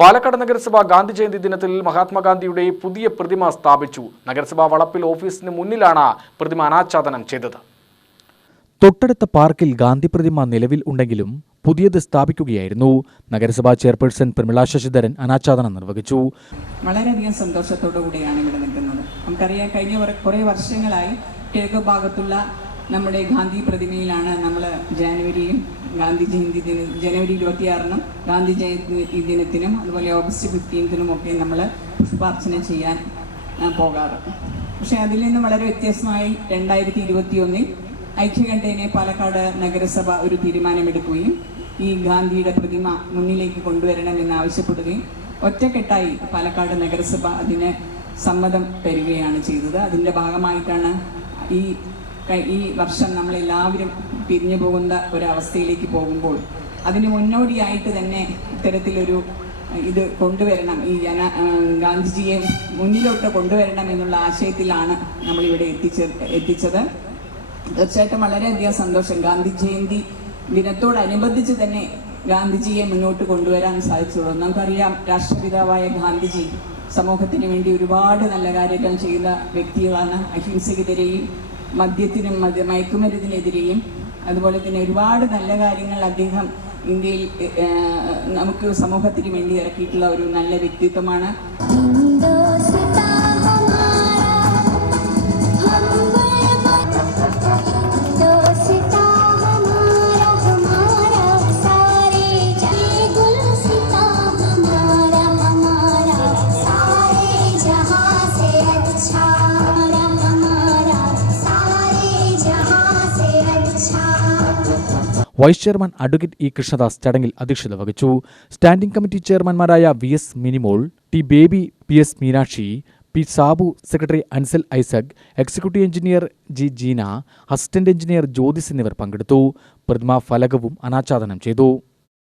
പാലക്കാട് നഗരസഭ ഗാന്ധി ജയന്തി ദിനത്തിൽ മഹാത്മാഗാന്ധിയുടെ പുതിയ പ്രതിമ സ്ഥാപിച്ചു. നഗരസഭാ വളപ്പിൽ ഓഫീസിന് മുന്നിലാണ് പ്രതിമ അനാച്ഛാദനം ചെയ്തത്. തൊട്ടടുത്ത പാർക്കിൽ ഗാന്ധി പ്രതിമ നിലവിൽ ഉണ്ടെങ്കിലും പുതിയത് സ്ഥാപിക്കുകയായിരുന്നു. നഗരസഭാ ചെയർപേഴ്സൺ പ്രമിള ശശിധരൻ അനാച്ഛാദനം നിർവഹിച്ചു. വളരെയധികം സന്തോഷത്തോടു കൂടിയാണ് ഇവിടെ നിൽക്കുന്നത്. നമുക്കറിയാം കഴിഞ്ഞ കുറെ- വർഷങ്ങളായി കിഴക്ക് ഭാഗത്തുള്ള നമ്മുടെ ഗാന്ധി പ്രതിമയിലാണ് നമ്മൾ ജാനുവരിയും ഗാന്ധി ജയന്തി ദിന ജനുവരി ഇരുപത്തിയാറിനും ഗാന്ധി ജയന്തി ദിനത്തിനും അതുപോലെ ഓഗസ്റ്റ് ഫിഫ്റ്റീൻത്തിനും ഒക്കെ നമ്മൾ പുഷ്പാർച്ചന ചെയ്യാൻ പോകാറ്. പക്ഷേ അതിൽ നിന്ന് വളരെ വ്യത്യസ്തമായി രണ്ടായിരത്തി ഇരുപത്തിയൊന്നിൽ ഐക്യകണ്ഠേനെ പാലക്കാട് നഗരസഭ ഒരു തീരുമാനമെടുക്കുകയും ഈ ഗാന്ധിയുടെ പ്രതിമ മുന്നിലേക്ക് കൊണ്ടുവരണമെന്ന് ആവശ്യപ്പെടുകയും ഒറ്റക്കെട്ടായി പാലക്കാട് നഗരസഭ അതിന് സമ്മതം തരികയാണ് ചെയ്തത്. അതിന്റെ ഭാഗമായിട്ടാണ് ഈ ഈ വർഷം നമ്മളെല്ലാവരും പിരിഞ്ഞു പോകുന്ന ഒരവസ്ഥയിലേക്ക് പോകുമ്പോൾ അതിന് മുന്നോടിയായിട്ട് തന്നെ ഇത്തരത്തിലൊരു ഇത് കൊണ്ടുവരണം. ഈ ജന ഗാന്ധിജിയെ മുന്നിലോട്ട് കൊണ്ടുവരണം എന്നുള്ള ആശയത്തിലാണ് നമ്മളിവിടെ എത്തിച്ച എത്തിച്ചത്. തീർച്ചയായിട്ടും വളരെയധികം സന്തോഷം. ഗാന്ധി ജയന്തി ദിനത്തോടനുബന്ധിച്ച് തന്നെ ഗാന്ധിജിയെ മുന്നോട്ട് കൊണ്ടുവരാൻ സാധിച്ചുള്ളൂ. നമുക്കറിയാം രാഷ്ട്രപിതാവായ ഗാന്ധിജി സമൂഹത്തിന് വേണ്ടി ഒരുപാട് നല്ല കാര്യങ്ങൾ ചെയ്യുന്ന വ്യക്തികളാണ്. അഹിംസയ്ക്കെതിരെയും മദ്യത്തിനും മദ്യ മയക്കുമരുന്നിനെതിരെയും അതുപോലെ തന്നെ ഒരുപാട് നല്ല കാര്യങ്ങൾ അദ്ദേഹം ഇന്ത്യയിൽ നമുക്ക് സമൂഹത്തിന് വേണ്ടി ഇറക്കിയിട്ടുള്ള ഒരു നല്ല വ്യക്തിത്വമാണ്. Vice chairman advocate E Krishnadas ചടങ്ങിൽ അധ്യക്ഷത വഹിച്ചു. Standing committee ചെയർമാൻമാരായ V S Minimol T Baby P S Meenakshi P Sabu secretary Ansal Isaac executive engineer G Jeena assistant engineer Jyothis എന്നിവർ പങ്കെടുത്തു. പ്രതിമാ ഫലകവും അനാച്ഛാദനം ചെയ്തു.